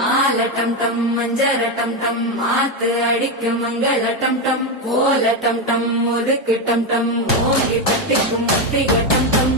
மால டம் டம் மஞ்சர டம் டம் மாத்து அடிக்கும் மங்கள டம் டம் கோல டம் டம் முறுக்கு டம் டம் மோகி பட்டிக்கும் முத்திக டம் டம்